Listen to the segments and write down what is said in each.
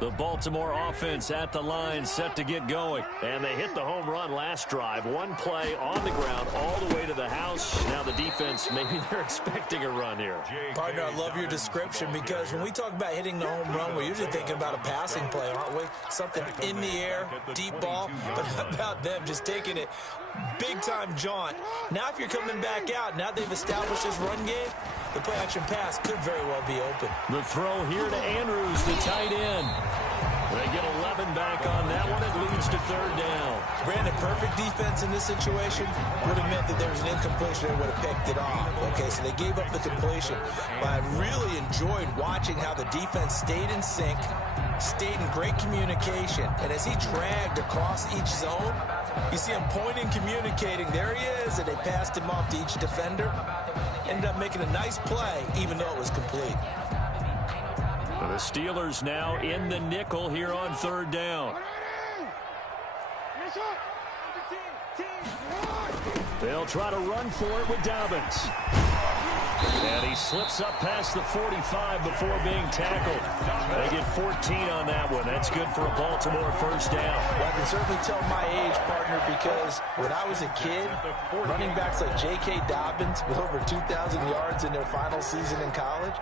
The Baltimore offense at the line, set to get going. And they hit the home run last drive. One play on the ground all the way to the house. Now the defense, maybe they're expecting a run here. Partner, I love your description because when we talk about hitting the home run, we're usually thinking about a passing play, aren't we? Something in the air, deep ball. But how about them just taking it big-time jaunt? Now if you're coming back out, now they've established this run game, the play-action pass could very well be open. The throw here to Andrews, the tight end. They get 11 back on that one. It leads to third down. Brandon, perfect defense in this situation would have meant that there was an incompletion. They would have picked it off. Okay, so they gave up the completion. But I really enjoyed watching how the defense stayed in sync, stayed in great communication. And as he dragged across each zone, you see him pointing, communicating. There he is, and they passed him off to each defender. Ended up making a nice play, even though it was complete. The Steelers now in the nickel here on third down. They'll try to run for it with Dobbins. And he slips up past the 45 before being tackled. They get 14 on that one. That's good for a Baltimore first down. Well, I can certainly tell my age, partner, because when I was a kid, running backs like J.K. Dobbins with over 2,000 yards in their final season in college,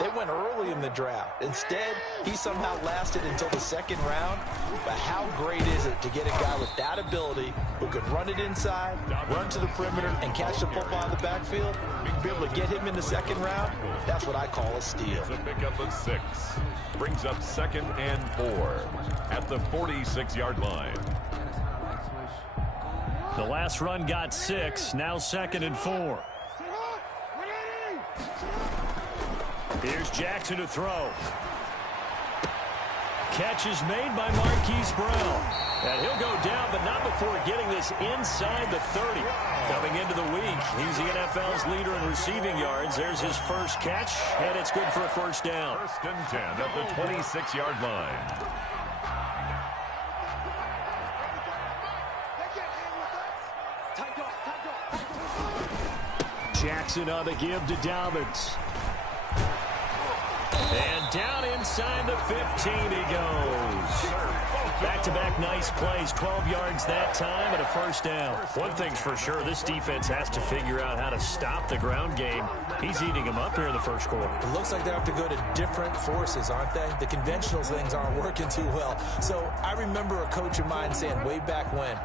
they went early in the draft. Instead, he somehow lasted until the second round. But how great is it to get a guy with that ability who can run it inside, run to the perimeter, and catch the football out of the backfield? Be able to get him in the second round? That's what I call a steal. It's a pickup of 6. Brings up 2nd and 4 at the 46-yard line. The last run got 6. Now 2nd and 4. Here's Jackson to throw. Catch is made by Marquise Brown. And he'll go down, but not before getting this inside the 30. Coming into the week, he's the NFL's leader in receiving yards. There's his first catch, and it's good for a first down. 1st and 10 at the 26-yard line. Jackson on the give to Dobbins. And down inside the 15 he goes. Back-to-back nice plays, 12 yards that time and a first down. One thing's for sure, this defense has to figure out how to stop the ground game. He's eating them up here in the first quarter. It looks like they have to go to different forces, aren't they? The conventional things aren't working too well. So I remember a coach of mine saying way back when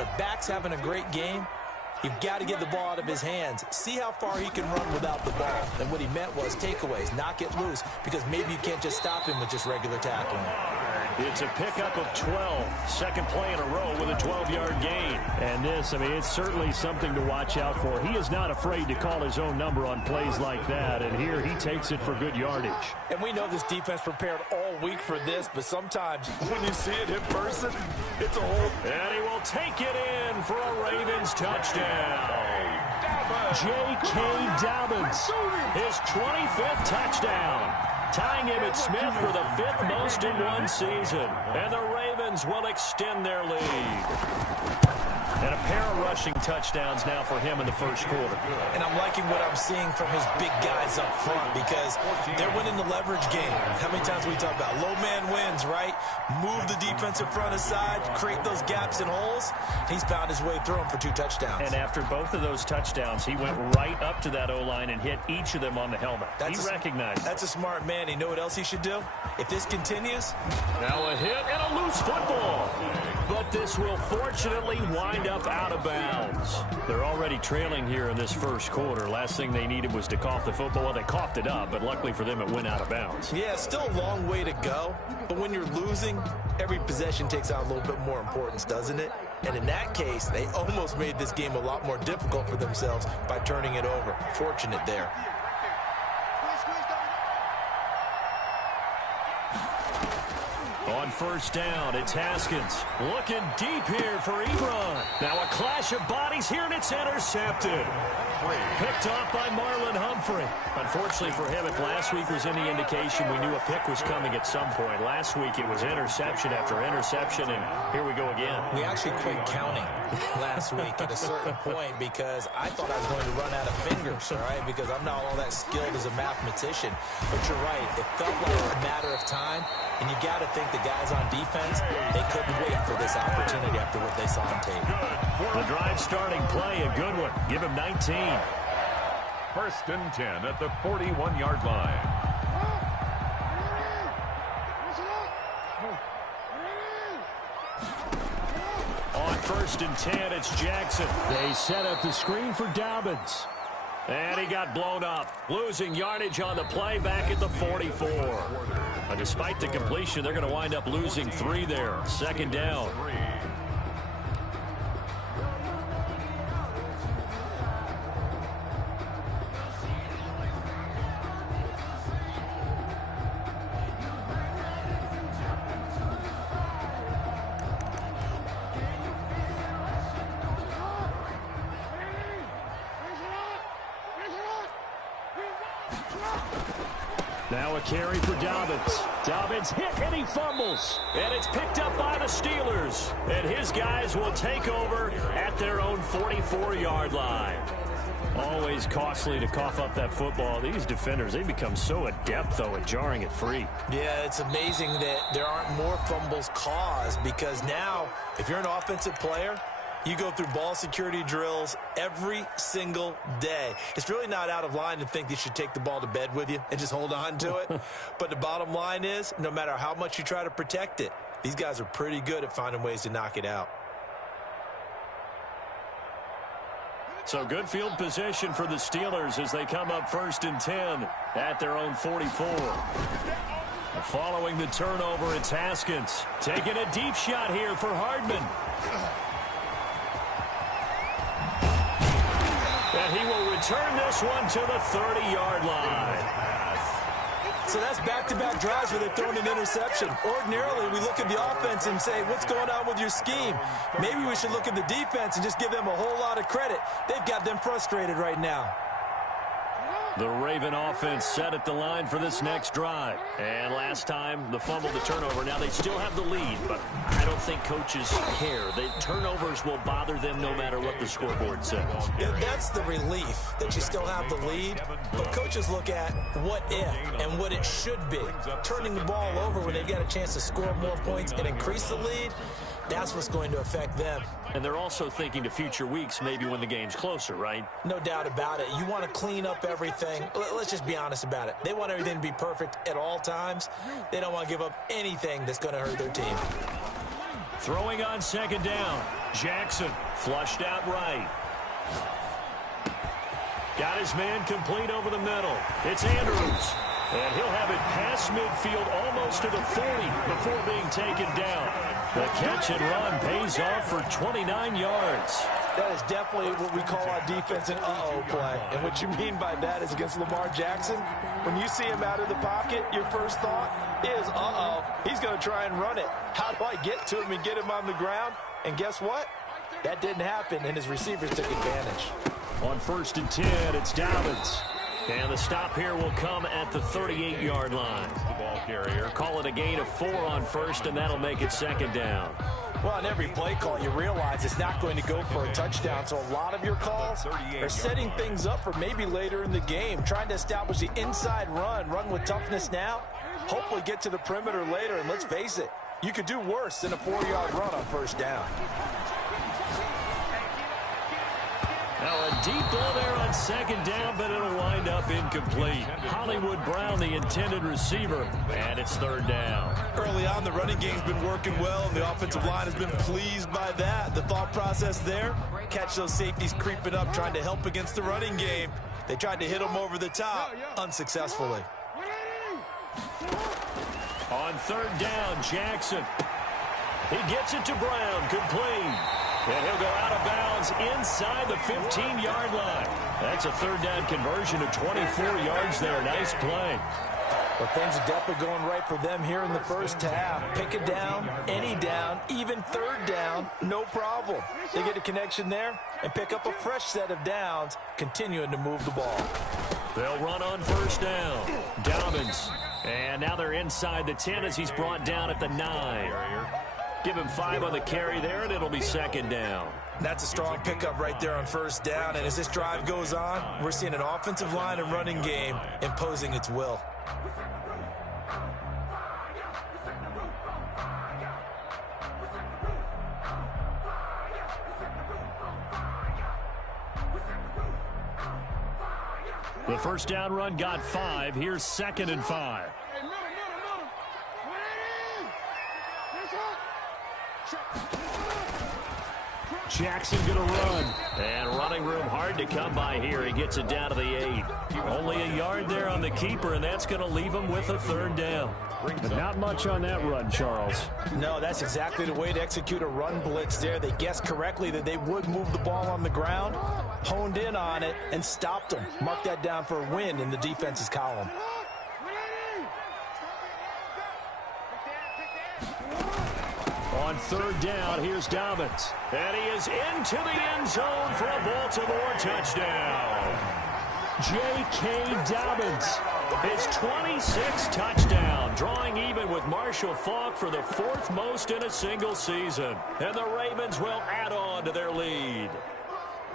a back's having a great game, you've got to get the ball out of his hands. See how far he can run without the ball. And what he meant was takeaways, knock it loose, because maybe you can't just stop him with just regular tackling. It's a pickup of 12. Second play in a row with a 12-yard gain. And this, I mean, it's certainly something to watch out for. He is not afraid to call his own number on plays like that. And here he takes it for good yardage. And we know this defense prepared all week for this, but sometimes when you see it in person, it's a whole... And he will take it in for a Ravens touchdown. J.K. Dobbins, his 25th touchdown. Tying him at Smith for the 5th most in one season. And the Ravens will extend their lead. And a pair of rushing touchdowns now for him in the first quarter. And I'm liking what I'm seeing from his big guys up front because they're winning the leverage game. How many times we talk about low man wins, right? Move the defensive front aside, create those gaps and holes. He's found his way through them for 2 touchdowns. And after both of those touchdowns, he went right up to that O-line and hit each of them on the helmet. He recognized. That's a smart man. You know what else he should do? If this continues. Now a hit and a loose football. But this will fortunately wind up out of bounds. They're already trailing here in this first quarter. Last thing they needed was to cough the football. Well, they coughed it up, but luckily for them, it went out of bounds. Yeah, still a long way to go. But when you're losing, every possession takes on a little bit more importance, doesn't it? And in that case, they almost made this game a lot more difficult for themselves by turning it over. Fortunate there. On first down, it's Haskins. Looking deep here for Ebron. Now a clash of bodies here, and it's intercepted. Picked off by Marlon Humphrey. Unfortunately for him, if last week was any indication, we knew a pick was coming at some point. Last week it was interception after interception, and here we go again. We actually quit counting last week at a certain point because I thought I was going to run out of fingers, all right, because I'm not all that skilled as a mathematician. But you're right. It felt like a matter of time, and you got to think the guys on defense, they couldn't wait for this opportunity after what they saw on tape. The drive starting play, a good one. Give him 19. First and 10 at the 41-yard line. On first and 10, it's Jackson. They set up the screen for Dobbins. And he got blown up, losing yardage on the play back at the 44. But despite the completion, they're going to wind up losing 3 there. Second down. Now a carry for Dobbins. Dobbins hit and he fumbles. And it's picked up by the Steelers. And his guys will take over at their own 44-yard line. Always costly to cough up that football. These defenders, they become so adept, though, at jarring it free. Yeah, it's amazing that there aren't more fumbles caused because now, if you're an offensive player, you go through ball security drills every single day. It's really not out of line to think you should take the ball to bed with you and just hold on to it. But the bottom line is, no matter how much you try to protect it, these guys are pretty good at finding ways to knock it out. So good field position for the Steelers as they come up first and 10 at their own 44. Following the turnover, it's Haskins. Taking a deep shot here for Hardman. And he will return this one to the 30-yard line. So that's back-to-back drives where they've thrown an interception. Ordinarily, we look at the offense and say, what's going on with your scheme? Maybe we should look at the defense and just give them a whole lot of credit. They've got them frustrated right now. The Raven offense set at the line for this next drive. And last time, the fumble, the turnover. Now, they still have the lead, but I don't think coaches care. The turnovers will bother them no matter what the scoreboard says. Yeah, that's the relief, that you still have the lead. But coaches look at what if and what it should be. Turning the ball over when they've got a chance to score more points and increase the lead, that's what's going to affect them. And they're also thinking to future weeks, maybe when the game's closer, right? No doubt about it. You want to clean up everything. Let's just be honest about it. They want everything to be perfect at all times. They don't want to give up anything that's going to hurt their team. Throwing on second down. Jackson flushed out right. Got his man complete over the middle. It's Andrews. And he'll have it past midfield almost to the 40 before being taken down. The catch and run pays off for 29 yards. That is definitely what we call on defense an uh-oh play. And what you mean by that is against Lamar Jackson, when you see him out of the pocket, your first thought is, uh-oh, he's going to try and run it. How do I get to him and get him on the ground? And guess what? That didn't happen, and his receivers took advantage. On first and 10, it's Dobbins. And the stop here will come at the 38-yard line. The ball carrier. Call it a gain of 4 on first, and that'll make it second down. Well, on every play call, you realize it's not going to go for a touchdown. So a lot of your calls are setting things up for maybe later in the game, trying to establish the inside run with toughness now, hopefully get to the perimeter later. And let's face it, you could do worse than a 4-yard run on first down. Now a deep ball there on second down, but it'll wind up incomplete. Hollywood Brown, the intended receiver, and it's third down. Early on, the running game's been working well, and the offensive line has been pleased by that. The thought process there, catch those safeties creeping up, trying to help against the running game. They tried to hit them over the top, unsuccessfully. On third down, Jackson. He gets it to Brown, complete. And he'll go out of bounds inside the 15-yard line. That's a third down conversion of 24 yards there. Nice play. Well, things are definitely going right for them here in the first half. Pick a down, any down, even third down, no problem. They get a connection there and pick up a fresh set of downs, continuing to move the ball. They'll run on first down. Dobbins. And now they're inside the 10 as he's brought down at the 9. Give him 5 on the carry there, and it'll be second down. That's a strong pickup right there on first down. And as this drive goes on, we're seeing an offensive line and running game imposing its will. The first down run got 5. Here's 2nd and 5. Jackson going to run. And running room hard to come by here. He gets it down to the 8. Only a yard there on the keeper, and that's going to leave him with a third down. But not much on that run, Charles. No, that's exactly the way to execute a run blitz there. They guessed correctly that they would move the ball on the ground, honed in on it, and stopped them. Mark that down for a win in the defense's column. On third down, here's Dobbins. And he is into the end zone for a Baltimore touchdown. J.K. Dobbins, his 26th touchdown, drawing even with Marshall Faulk for the 4th most in a single season. And the Ravens will add on to their lead.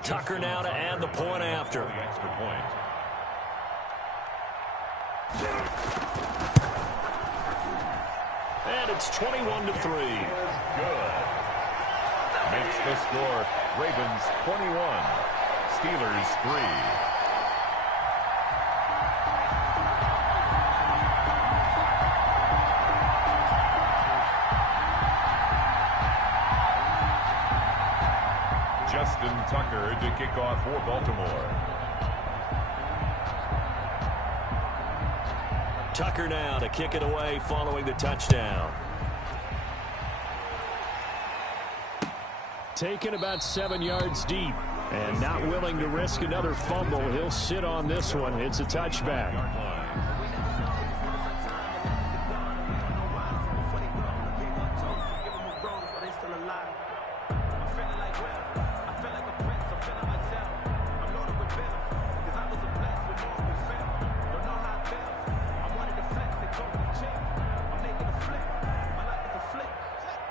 Tucker now to add the point after. Extra point. And it's 21-3. Good. Makes the score Ravens 21, Steelers 3. Justin Tucker to kick off for Baltimore. Tucker now to kick it away following the touchdown. Taken about 7 yards deep and not willing to risk another fumble. He'll sit on this one. It's a touchback.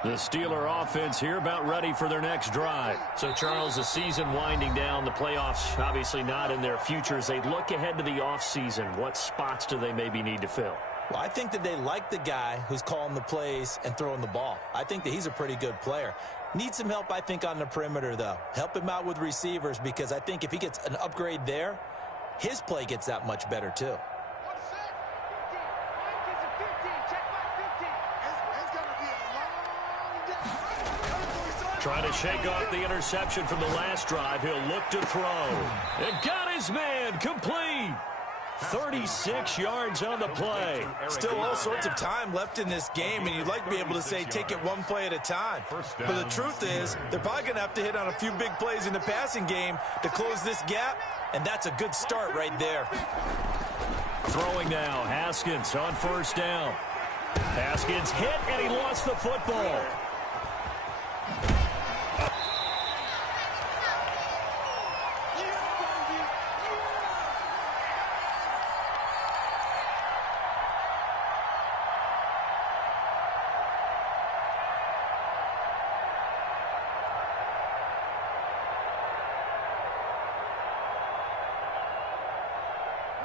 The Steeler offense here about ready for their next drive. So, Charles, the season winding down, the playoffs obviously not in their future. As they look ahead to the offseason, what spots do they maybe need to fill? Well, I think that they like the guy who's calling the plays and throwing the ball. I think that he's a pretty good player. Needs some help, I think, on the perimeter, though. Help him out with receivers, because I think if he gets an upgrade there, his play gets that much better, too. Trying to shake off the interception from the last drive. He'll look to throw. And got his man complete. 36 yards on the play. Still all sorts of time left in this game, and you'd like to be able to say take it one play at a time. But the truth is, they're probably going to have to hit on a few big plays in the passing game to close this gap, and that's a good start right there. Throwing now, Haskins on first down. Haskins hit, and he lost the football.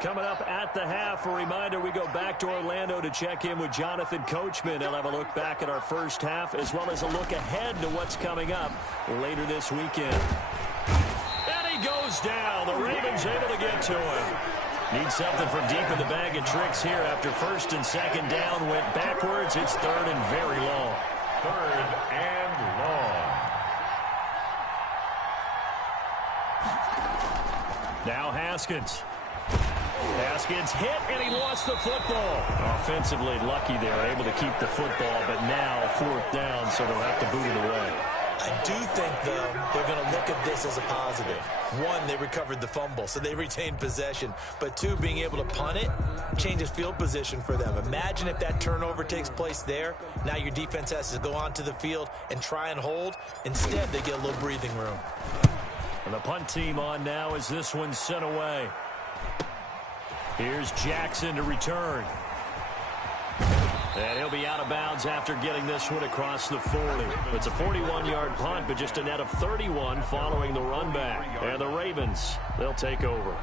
Coming up at the half, a reminder, we go back to Orlando to check in with Jonathan Coachman. He'll have a look back at our first half as well as a look ahead to what's coming up later this weekend. And he goes down. The Ravens able to get to him. Need something from deep in the bag of tricks here after first and second down went backwards. It's third and very long. Third and long. Now Haskins. Haskins hit, and he lost the football. Offensively lucky they're able to keep the football, but now fourth down, so they'll have to boot it away. I do think, though, they're going to look at this as a positive. One, they recovered the fumble, so they retained possession. But two, being able to punt it changes field position for them. Imagine if that turnover takes place there. Now your defense has to go onto the field and try and hold. Instead, they get a little breathing room. And the punt team on now as this one's sent away. Here's Jackson to return. And he'll be out of bounds after getting this one across the 40. It's a 41-yard punt, but just a net of 31 following the run back. And the Ravens, they'll take over.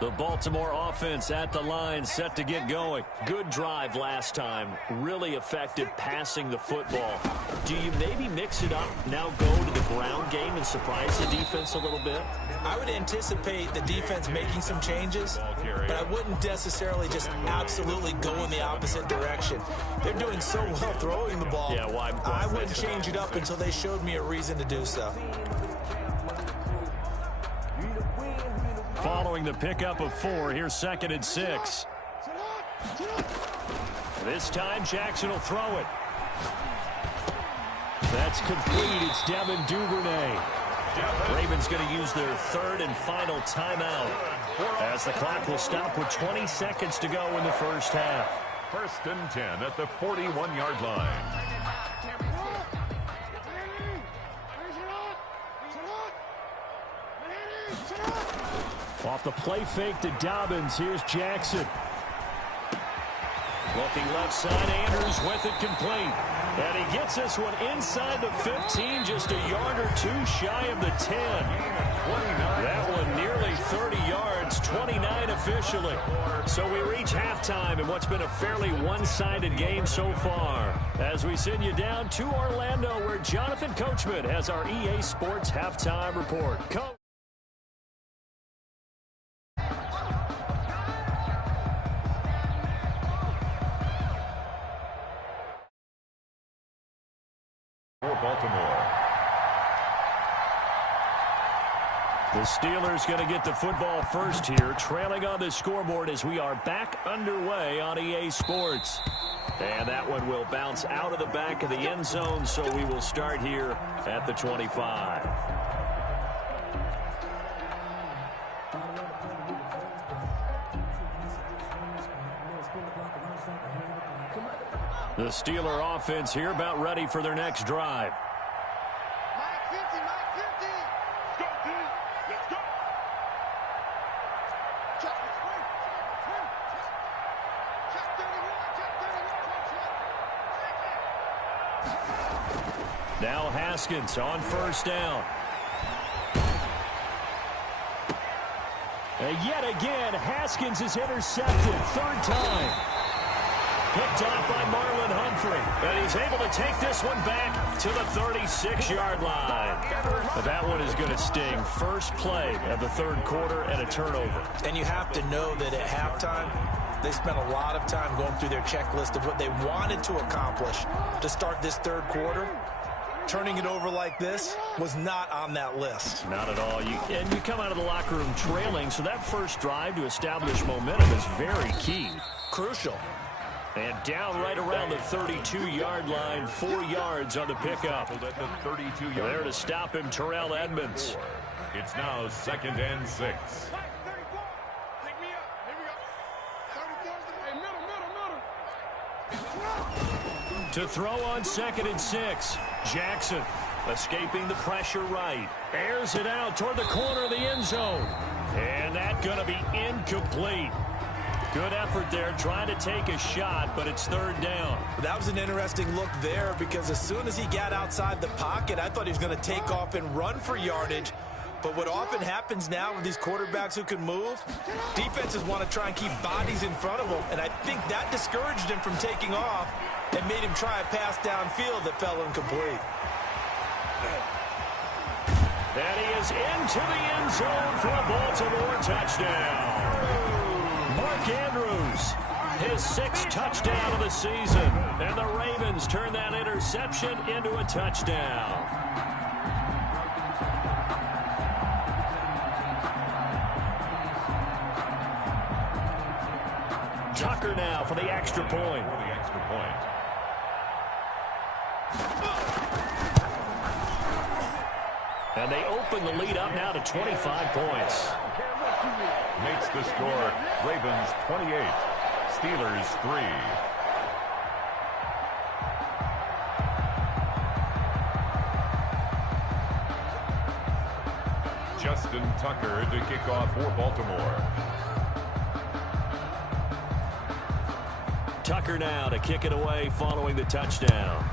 The Baltimore offense at the line, set to get going. Good drive last time. Really effective passing the football. Do you maybe mix it up, now go to the ground game and surprise the defense a little bit? I would anticipate the defense making some changes, but I wouldn't necessarily just absolutely go in the opposite direction. They're doing so well throwing the ball. Yeah, why I wouldn't change it up until they showed me a reason to do so. Following the pickup of 4, here's 2nd and 6. This time, Jackson will throw it. That's complete. It's Devin Duvernay. Ravens going to use their 3rd and final timeout as the clock will stop with 20 seconds to go in the first half. 1st and 10 at the 41-yard line. Off the play fake to Dobbins, here's Jackson. Looking left side, Andrews with it complete. And he gets this one inside the 15, just a yard or two shy of the 10. That one nearly 30 yards, 29 officially. So we reach halftime in what's been a fairly one-sided game so far. As we send you down to Orlando, where Jonathan Coachman has our EA Sports halftime report. Coach. Baltimore. The Steelers going to get the football first here, trailing on the scoreboard as we are back underway on EA Sports. And that one will bounce out of the back of the end zone, so we will start here at the 25. The Steeler offense here about ready for their next drive. Now Haskins on 1st down. And yet again, Haskins is intercepted. 3rd time. Picked off by Marlon Humphrey. And he's able to take this one back to the 36-yard line. But that one is going to sting. First play of the 3rd quarter and a turnover. And you have to know that at halftime, they spent a lot of time going through their checklist of what they wanted to accomplish to start this 3rd quarter. Turning it over like this was not on that list. Not at all. And you come out of the locker room trailing, so that first drive to establish momentum is very key. Crucial. And down right around the 32-yard line, 4 yards on the pickup. At the 32-yard there to stop him, Terrell Edmonds. It's now 2nd and 6. To throw on 2nd and 6. Jackson escaping the pressure right. Airs it out toward the corner of the end zone. And that's going to be incomplete. Good effort there, trying to take a shot, but it's 3rd down. That was an interesting look there because as soon as he got outside the pocket, I thought he was going to take off and run for yardage. But what often happens now with these quarterbacks who can move, defenses want to try and keep bodies in front of them, and I think that discouraged him from taking off and made him try a pass downfield that fell incomplete. And he is into the end zone for a Baltimore touchdown. Mark Andrews, his 6th touchdown of the season, and the Ravens turn that interception into a touchdown. Tucker now for the extra point. And they open the lead up now to 25 points. Makes the score Ravens 28, Steelers 3. Justin Tucker to kick off for Baltimore. Tucker now to kick it away following the touchdown.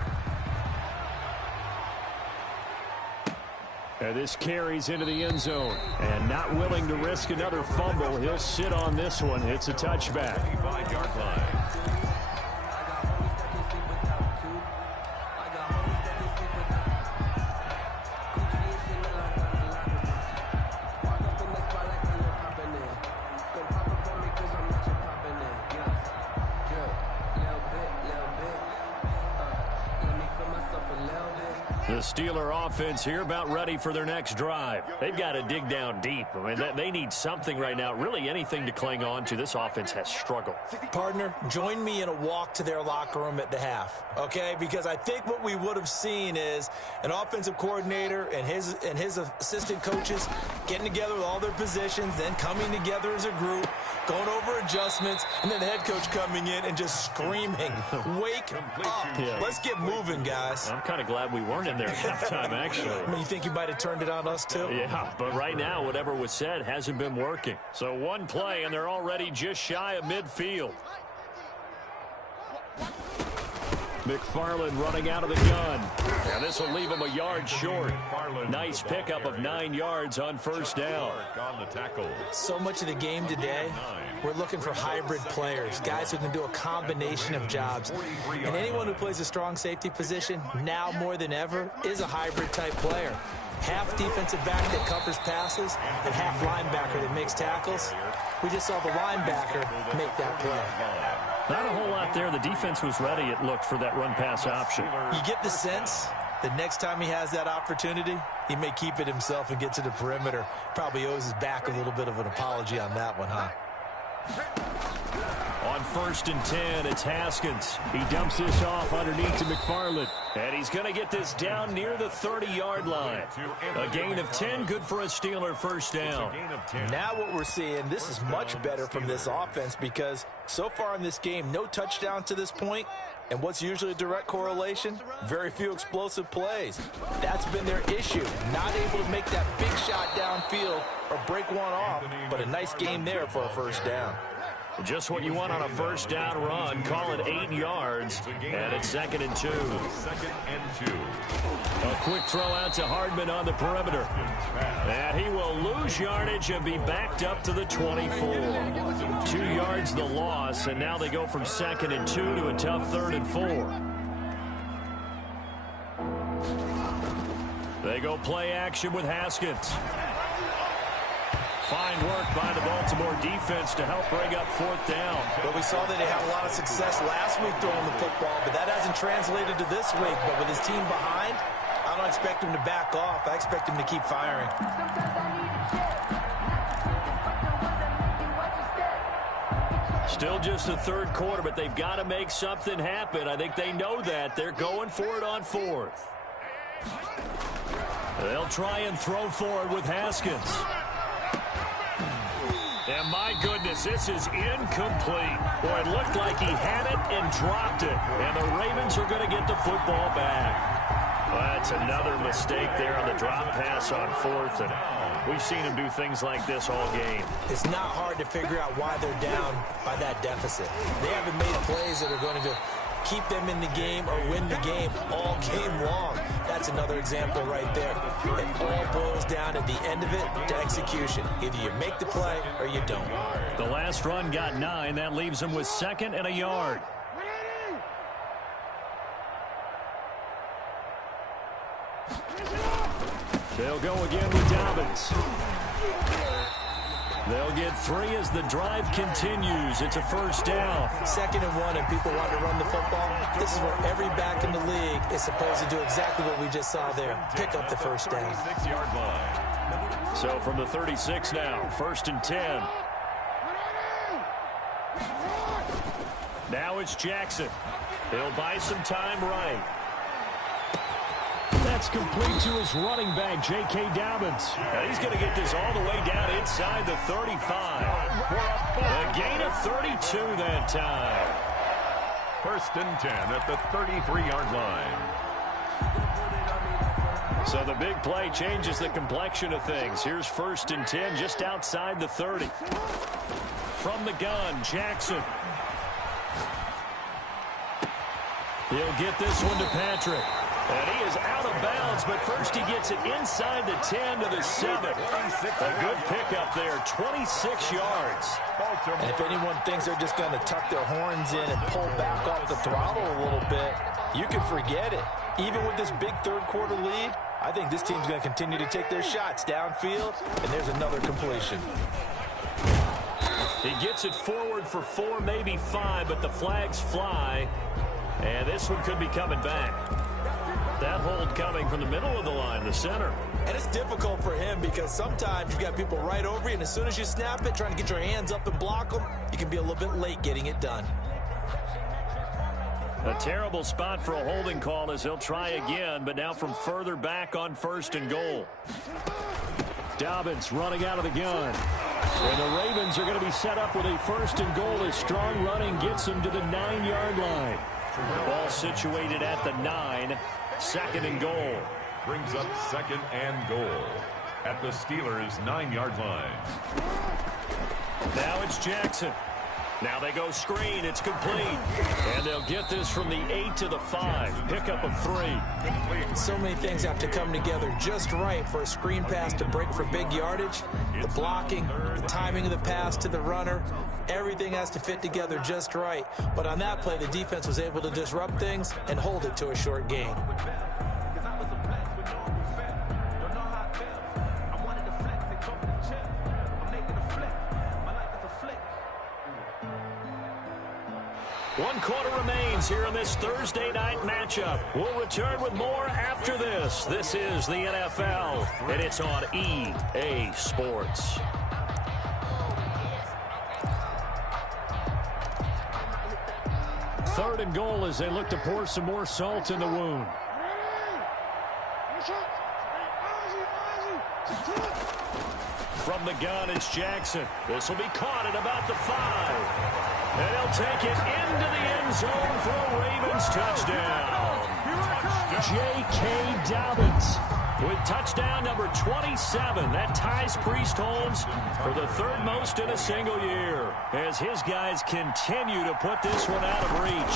And this carries into the end zone. And not willing to risk another fumble, he'll sit on this one. It's a touchback. 5-yard line. The Steeler offense here about ready for their next drive. They've got to dig down deep. I mean, they need something right now, really anything to cling on to. This offense has struggled. Partner, join me in a walk to their locker room at the half, okay? Because I think what we would have seen is an offensive coordinator and his assistant coaches getting together with all their positions, then coming together as a group, going over adjustments, and then the head coach coming in and just screaming, wake up. Yeah. Let's get moving, guys. I'm kind of glad we weren't in there at halftime, actually. I mean, you think you might have turned it on us, too? Yeah, but right now, whatever was said hasn't been working. So one play, and they're already just shy of midfield. McFarland running out of the gun. And this will leave him a yard short. Nice pickup of 9 yards on first down. On the tackle. So much of the game today, we're looking for hybrid players, guys who can do a combination of jobs. And anyone who plays a strong safety position, now more than ever, is a hybrid type player. Half defensive back that covers passes and half linebacker that makes tackles. We just saw the linebacker make that play. Not a whole lot there. The defense was ready, it looked, for that run-pass option. You get the sense that next time he has that opportunity, he may keep it himself and get to the perimeter. Probably owes his back a little bit of an apology on that one, huh? On 1st and 10, it's Haskins. He dumps this off underneath to McFarland. And he's going to get this down near the 30-yard line. A gain of 10, good for a Steeler first down. Now what we're seeing, this is much better from this offense because so far in this game, no touchdown to this point. And what's usually a direct correlation? Very few explosive plays. That's been their issue. Not able to make that big shot downfield or break one off, but a nice game there for a first down. Just what you want on a first down run. Call it 8 yards. And it's 2nd and 2. 2nd and 2. A quick throw out to Hardman on the perimeter. And he will lose yardage and be backed up to the 24. 2 yards the loss, and now they go from 2nd and 2 to a tough 3rd and 4. They go play action with Haskins. Fine work by the Baltimore defense to help bring up 4th down. But we saw that they had a lot of success last week throwing the football, but that hasn't translated to this week. But with his team behind, I don't expect him to back off. I expect him to keep firing. Still just the 3rd quarter, but they've got to make something happen. I think they know that. They're going for it on 4th. They'll try and throw forward with Haskins. And my goodness, this is incomplete. Boy, it looked like he had it and dropped it. And the Ravens are going to get the football back. Well, that's another mistake there on the drop pass on 4th. And we've seen him do things like this all game. It's not hard to figure out why they're down by that deficit. They haven't made plays that are going to keep them in the game or win the game all game long. That's another example right there. It all boils down at the end of it to execution. Either you make the play or you don't. The last run got 9. That leaves them with 2nd and a yard. They'll go again with Dobbins. They'll get 3 as the drive continues. It's a first down. 2nd and 1, and people want to run the football. This is where every back in the league is supposed to do exactly what we just saw there. Pick up the first down. 36-yard line. So from the 36 now, 1st and 10. Now it's Jackson. He'll buy some time right. That's complete to his running back, J.K. Dobbins. Now he's going to get this all the way down inside the 35. A gain of 32 that time. 1st and 10 at the 33-yard line. So the big play changes the complexion of things. Here's 1st and 10 just outside the 30. From the gun, Jackson. He'll get this one to Patrick. And he is out of bounds, but first he gets it inside the 10 to the 7. A good pickup there, 26 yards. And if anyone thinks they're just going to tuck their horns in and pull back off the throttle a little bit, you can forget it. Even with this big third-quarter lead, I think this team's going to continue to take their shots downfield, and there's another completion. He gets it forward for 4, maybe 5, but the flags fly, and this one could be coming back. That hold coming from the middle of the line, the center. And it's difficult for him because sometimes you've got people right over you, and as soon as you snap it, trying to get your hands up and block them, you can be a little bit late getting it done. A terrible spot for a holding call as he'll try again, but now from further back on 1st and goal. Dobbins running out of the gun. And the Ravens are going to be set up with a 1st and goal as strong running gets them to the 9-yard line. The ball situated at the 9. 2nd and goal. Brings up 2nd and goal at the Steelers' 9-yard line. Now it's Jackson. Now they go screen. It's complete. And they'll get this from the 8 to the 5. Pickup of 3. So many things have to come together just right for a screen pass to break for big yardage. The blocking, the timing of the pass to the runner, everything has to fit together just right. But on that play, the defense was able to disrupt things and hold it to a short gain. One quarter remains here in this Thursday night matchup. We'll return with more after this. This is the NFL, and it's on EA Sports. Third and goal as they look to pour some more salt in the wound. From the gun, it's Jackson. This will be caught at about the 5. And he'll take it into the end zone for a Ravens touchdown. J.K. Dobbins with touchdown number 27. That ties Priest Holmes for the 3rd most in a single year as his guys continue to put this one out of reach.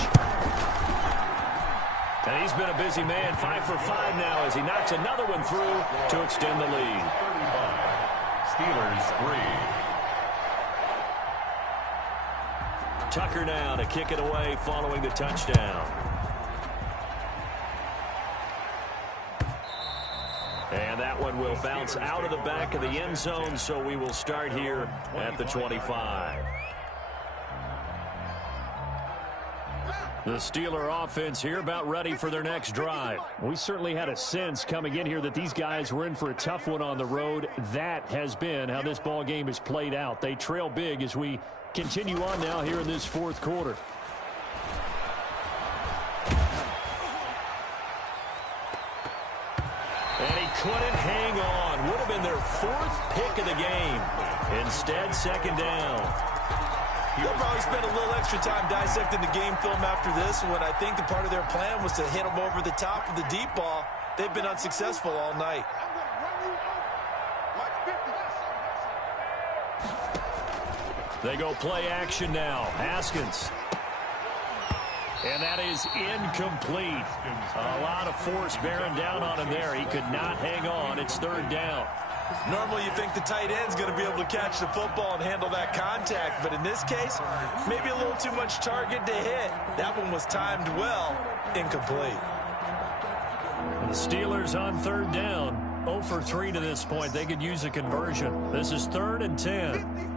And he's been a busy man, 5 for 5 now as he knocks another one through to extend the lead. 35. Steelers 3. Tucker now to kick it away following the touchdown. And that one will bounce out of the back of the end zone, so we will start here at the 25. The Steeler offense here about ready for their next drive. We certainly had a sense coming in here that these guys were in for a tough one on the road. That has been how this ball game is played out. They trail big as we continue on now here in this 4th quarter. And he couldn't hang on. Would have been their 4th pick of the game. Instead, 2nd down. They'll probably spend a little extra time dissecting the game film after this one. I think the part of their plan was to hit them over the top of the deep ball. They've been unsuccessful all night. They go play action now. Haskins. And that is incomplete. A lot of force bearing down on him there. He could not hang on. It's 3rd down. Normally you think the tight end's going to be able to catch the football and handle that contact, but in this case, maybe a little too much target to hit. That one was timed well, incomplete. The Steelers on 3rd down, 0 for 3 to this point. They could use a conversion. This is 3rd and 10.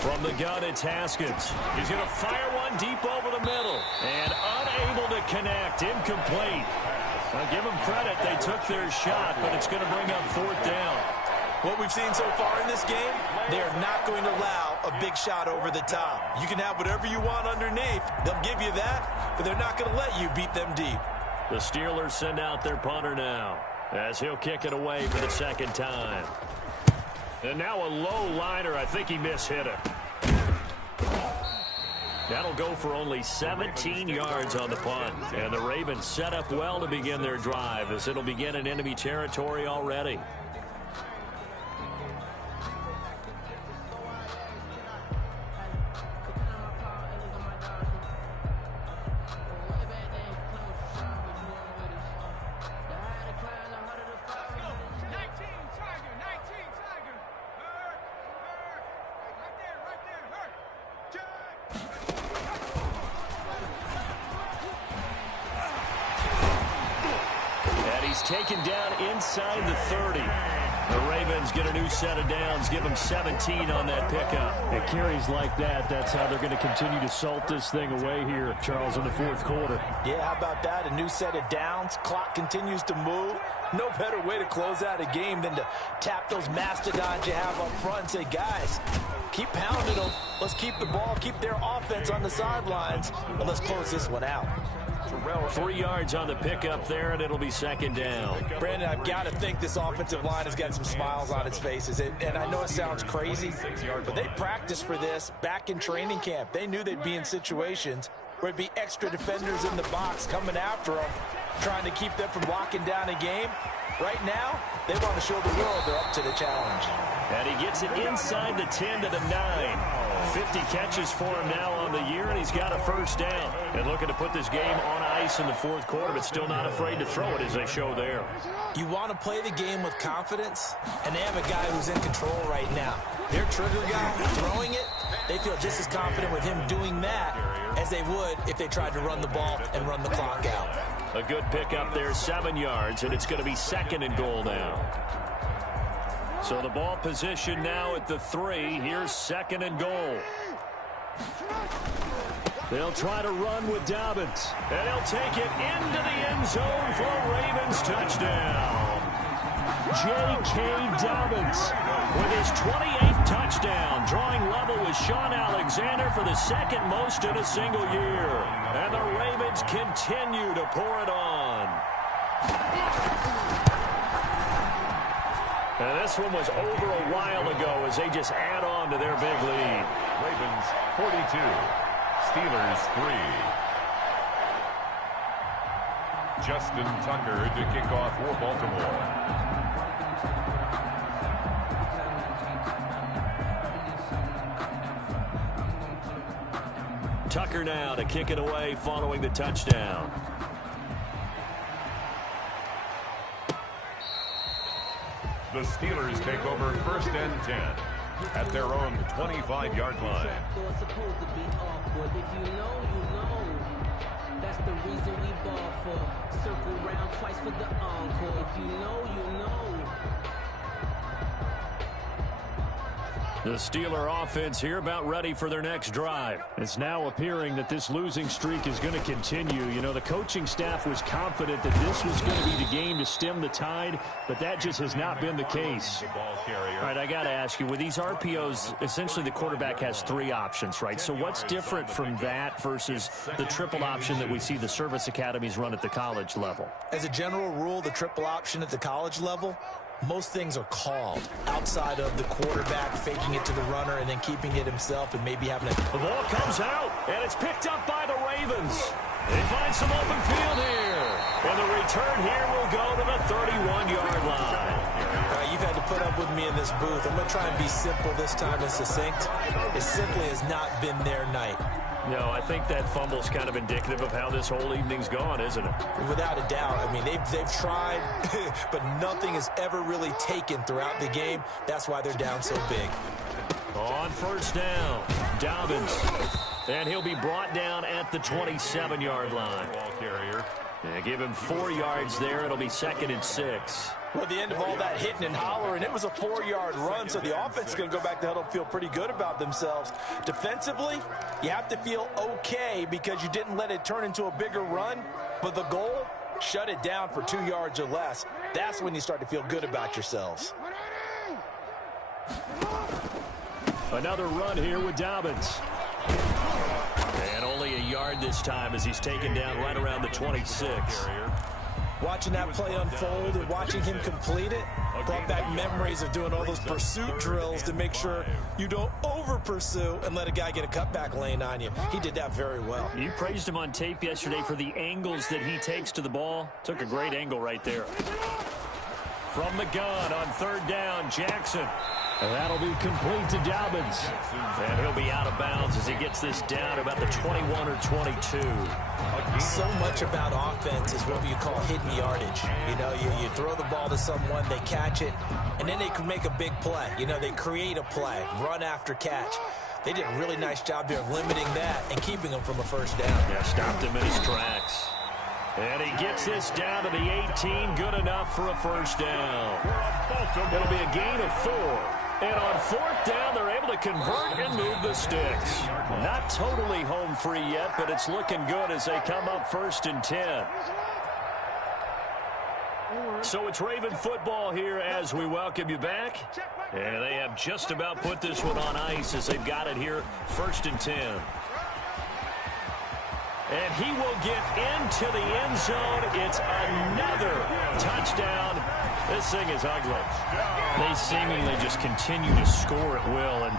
From the gun, it's Haskins. He's going to fire one deep over the middle. And unable to connect. Incomplete. Now, give them credit. They took their shot, but it's going to bring up fourth down. What we've seen so far in this game, they are not going to allow a big shot over the top. You can have whatever you want underneath. They'll give you that, but they're not going to let you beat them deep. The Steelers send out their punter now, as he'll kick it away for the second time. And now a low liner. I think he mishit it. That'll go for only 17 yards on the punt. And the Ravens set up well to begin their drive, as it'll begin in enemy territory already. Taken down inside the 30. The Ravens get a new set of downs, give them 17 on that pickup. It carries like that. That's how they're going to continue to salt this thing away here, Charles, in the fourth quarter. Yeah, how about that? A new set of downs. Clock continues to move. No better way to close out a game than to tap those mastodons you have up front and say, guys, keep pounding them. Let's keep the ball, keep their offense on the sidelines, and let's close this one out. 3 yards on the pickup there, and it'll be second down. Brandon, I've got to think this offensive line has got some smiles on its faces. And I know it sounds crazy, but they practiced for this back in training camp. They knew they'd be in situations where it'd be extra defenders in the box coming after them, trying to keep them from locking down a game. Right now, they want to show the world they're up to the challenge. And he gets it inside the 10 to the 9. 50 catches for him now on the year, and he's got a first down. And looking to put this game on ice in the fourth quarter, but still not afraid to throw it, as they show there. You want to play the game with confidence, and they have a guy who's in control right now. Their trigger guy throwing it, they feel just as confident with him doing that as they would if they tried to run the ball and run the clock out. A good pickup there, 7 yards, and it's going to be second and goal now. So the ball position now at the 3. Here's second and goal. They'll try to run with Dobbins, and he'll take it into the end zone for a Ravens touchdown. J.K. Dobbins with his 28th touchdown, drawing level with Sean Alexander for the second most in a single year. And the Ravens continue to pour it on. And this one was over a while ago as they just add on to their big lead. Ravens 42, Steelers 3. Justin Tucker to kick off for Baltimore. Tucker now to kick it away following the touchdown. The Steelers take over first and 10 at their own 25-yard line. That's the reason we ball for. Circle round twice for the encore. If you know, you know. The Steeler offense here about ready for their next drive. It's now appearing that this losing streak is going to continue. You know, the coaching staff was confident that this was going to be the game to stem the tide, but that just has not been the case. All right, I got to ask you, with these RPOs, essentially the quarterback has 3 options, right? So what's different from that versus the triple option that we see the service academies run at the college level? As a general rule, the triple option at the college level, most things are called outside of the quarterback faking it to the runner and then keeping it himself and maybe having a... The ball comes out, and it's picked up by the Ravens. They find some open field here. And the return here will go to the 31-yard line. You've had to put up with me in this booth. I'm going to try and be simple this time and succinct. It simply has not been their night. No, I think that fumble's kind of indicative of how this whole evening's gone, isn't it? Without a doubt. I mean, they've tried, but nothing is ever really taken throughout the game. That's why they're down so big. On first down, Dobbins. And he'll be brought down at the 27-yard line. Ball carrier, Yeah, give him 4 yards there. It'll be 2nd and 6. Well, at the end of all that hitting and hollering, it was a 4-yard run, so the offense is going to go back to huddle and feel pretty good about themselves. Defensively, you have to feel okay because you didn't let it turn into a bigger run, but the goal, shut it down for 2 yards or less. That's when you start to feel good about yourselves. Another run here with Dobbins. And only a yard this time as he's taken down right around the 26. Watching that play unfold and watching him complete it brought back memories of doing all those pursuit drills to make sure you don't over-pursue and let a guy get a cutback lane on you. He did that very well. You praised him on tape yesterday for the angles that he takes to the ball. Took a great angle right there. From the gun on 3rd down, Jackson. And that'll be complete to Dobbins. And he'll be out of bounds as he gets this down about the 21 or 22. So much about offense is what you call hidden yardage. You know, you throw the ball to someone, they catch it, and then they can make a big play. You know, they create a play, run after catch. They did a really nice job there of limiting that and keeping him from a 1st down. Yeah, stopped him in his tracks. And he gets this down to the 18, good enough for a 1st down. It'll be a gain of 4. And on 4th down, they're able to convert and move the sticks. Not totally home free yet, but it's looking good as they come up 1st and 10. So it's Raven football here as we welcome you back. And they have just about put this one on ice as they've got it here, 1st and 10. And he will get into the end zone. It's another touchdown. This thing is ugly. They seemingly just continue to score at will. And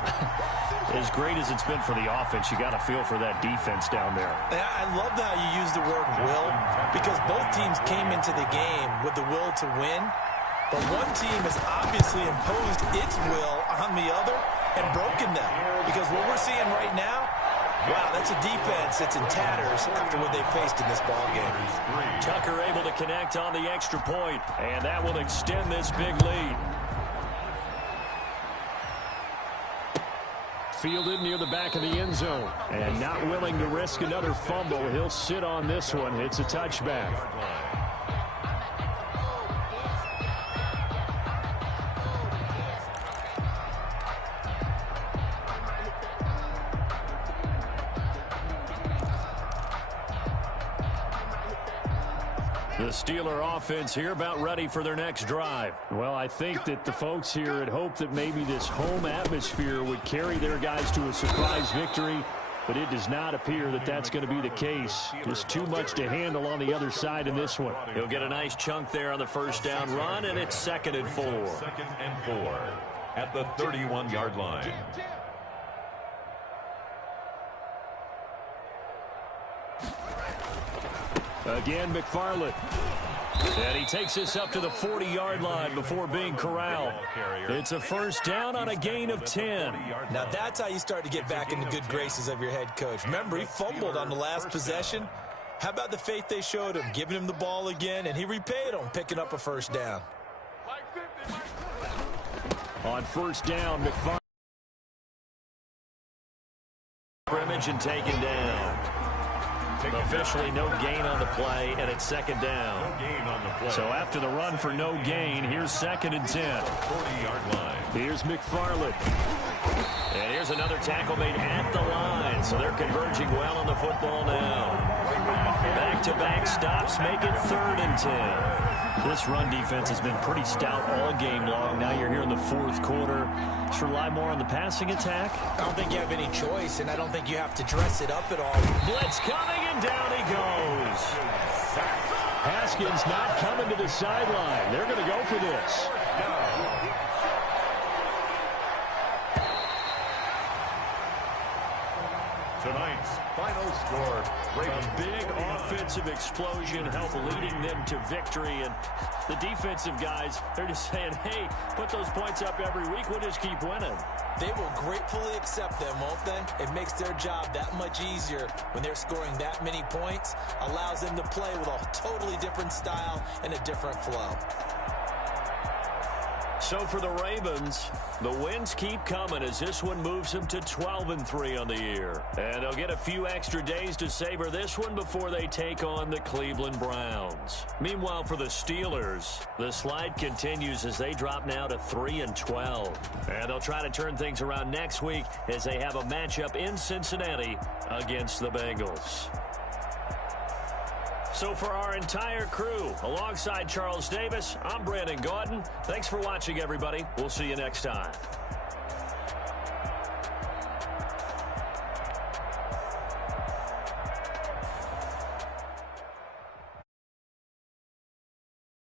as great as it's been for the offense, you got to feel for that defense down there. I love how you use the word will, because both teams came into the game with the will to win. But one team has obviously imposed its will on the other and broken them. Because what we're seeing right now, wow, that's a defense that's in tatters after what they faced in this ballgame. Tucker able to connect on the extra point, and that will extend this big lead. Fielded near the back of the end zone. And not willing to risk another fumble. He'll sit on this one. It's a touchback. The Steeler offense here about ready for their next drive. Well, I think that the folks here had hoped that maybe this home atmosphere would carry their guys to a surprise victory, but it does not appear that that's going to be the case. Just too much to handle on the other side in this one. He'll get a nice chunk there on the 1st down run, and it's 2nd and 4. 2nd and 4 at the 31-yard line. Again, McFarland. And he takes this up to the 40-yard line before being corralled. It's a 1st down on a gain of 10. Now that's how you start to get back in the good graces of your head coach. Remember, he fumbled on the last possession. How about the faith they showed him, giving him the ball again, and he repaid him, picking up a 1st down. On 1st down, McFarland. Scrimmage and taken down. Officially no gain on the play, and it's 2nd down. No gain on the play. So after the run for no gain, here's 2nd and 10. 40-yard line. Here's McFarland. And here's another tackle made at the line. So they're converging well on the football now. Back-to-back stops make it 3rd and 10. This run defense has been pretty stout all game long. Now you're here in the 4th quarter. Should rely more on the passing attack. I don't think you have any choice, and I don't think you have to dress it up at all. Blitz coming, and down he goes. Haskins not coming to the sideline. They're going to go for this. Tonight's final score. A big offensive explosion helped leading them to victory. And the defensive guys, they're just saying, hey, put those points up every week. We'll just keep winning. They will gratefully accept them, won't they? It makes their job that much easier when they're scoring that many points. Allows them to play with a totally different style and a different flow. So for the Ravens, the wins keep coming as this one moves them to 12-3 on the year. And they'll get a few extra days to savor this one before they take on the Cleveland Browns. Meanwhile, for the Steelers, the slide continues as they drop now to 3-12. And they'll try to turn things around next week as they have a matchup in Cincinnati against the Bengals. So for our entire crew, alongside Charles Davis, I'm Brandon Gautin. Thanks for watching, everybody. We'll see you next time.